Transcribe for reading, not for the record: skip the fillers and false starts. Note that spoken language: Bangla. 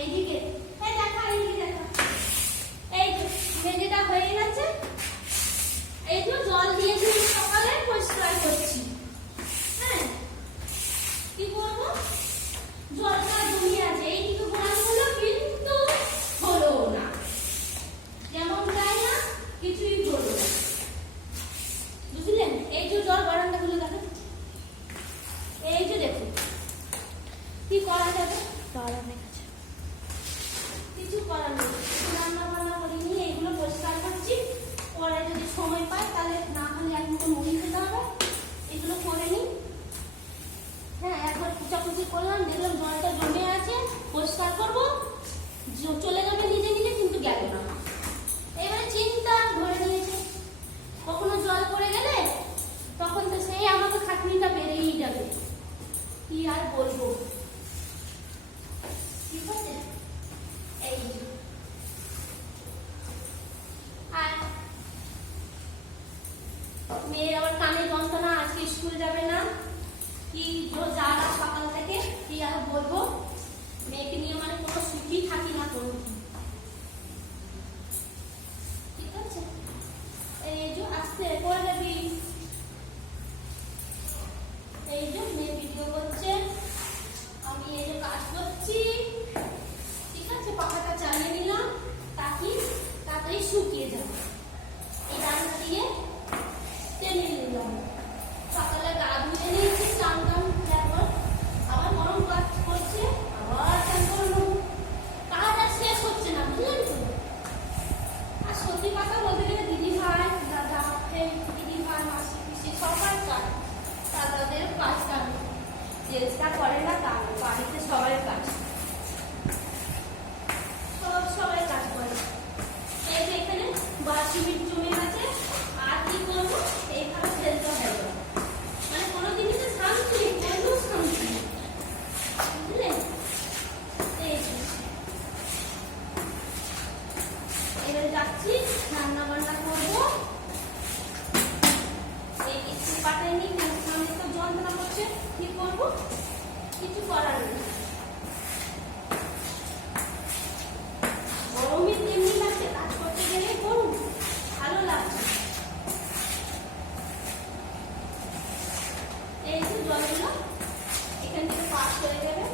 এইদিকে এই দেখা, এইদিকে দেখা, এই যে মেঝেটা হয়ে গেছে। এই যে জল দিয়েছি সকালে, পরিষ্কার করছি। হ্যাঁ, কি করবো, জলটা জমিয়ে আছে। এইদিকে গোড়াগুলো কিন্তু হলো না, যেমন তাই না, কিছুই হলো না, বুঝলেন? এই যে জল বারান্দাগুলো দেখেন, এই যে দেখুন, কি করা যাবে? কিছু করার নেই। রান্না বান্না করিনি, এইগুলো পরিষ্কার করছি। পরে যদি সময় পাই তাহলে, না হলে এক মুঠো মুড়ি খেতে হবে, এগুলো করে নিই। হ্যাঁ, একবার কুচাকুচি করলাম, দেখলাম জলটা জমে আছে, পরিষ্কার করবো, চলে যাবে নিজে নিজে, কিন্তু গেল না। এবারে চিন্তা ধরে নিয়েছে, কখনো জল পড়ে গেলে তখন তো সেই আমাকে খাটনিটা বেড়েই যাবে, কি আর বলবো। ঠিক আছে, এই আর মেয়ের আবার কানে যন্ত্রণা, আজকে স্কুল যাবে না, কি জ্বালা সকাল থেকে, কি আর বলবো। মেয়েকে নিয়ে মানে কোনো সুখী থাকি না কোনো। ঠিক আছে, এই যে আস্তে করে যাবি। এই যে মেয়ে ভিডিও করছে, আমি এই যে কাজ করছি। ঠিক আছে, পাখাটা চালিয়ে নিলাম তাকি তাড়াতাড়ি শুকিয়ে যাবে। এই রান্না দিয়ে টেনে নিলাম। সকালে গা ধুয়ে নিয়েছি, চান টান, তারপর আবার গরম কাজ করছে, আবার চান করে নেবো। কাজ আর শেষ হচ্ছে না, বুঝলেন তো? আর সত্যি কথা বলতে গেলে দিদি ভাই, দাদা, দিদি ভাই, মাসি, পিসি সবার কাজ, দাদাদের কাজ কাজ চেষ্টা করে না, তার বাড়িতে সবাই কাজ, সবাই কাজ করে। এই যে এখানে সিমেন্ট জমে আছে, আর কি করবো, এইভাবে ফেলতে হবে। মানে কোনো জিনিসের শান্তি, কোনো শান্তি, বুঝলেন? এবারে যাচ্ছি, রান্না বান্না করবো। এই কিছু পাঠাইনি, সামনে তো যন্ত্রণা করছে, কি করবো, কিছু করার নেই। গরমে তেমনি লাগছে, কাজ করতে গেলে গরম, ভালো লাগছে। এই যে জলগুলো এখান থেকে পাস করে যাবে।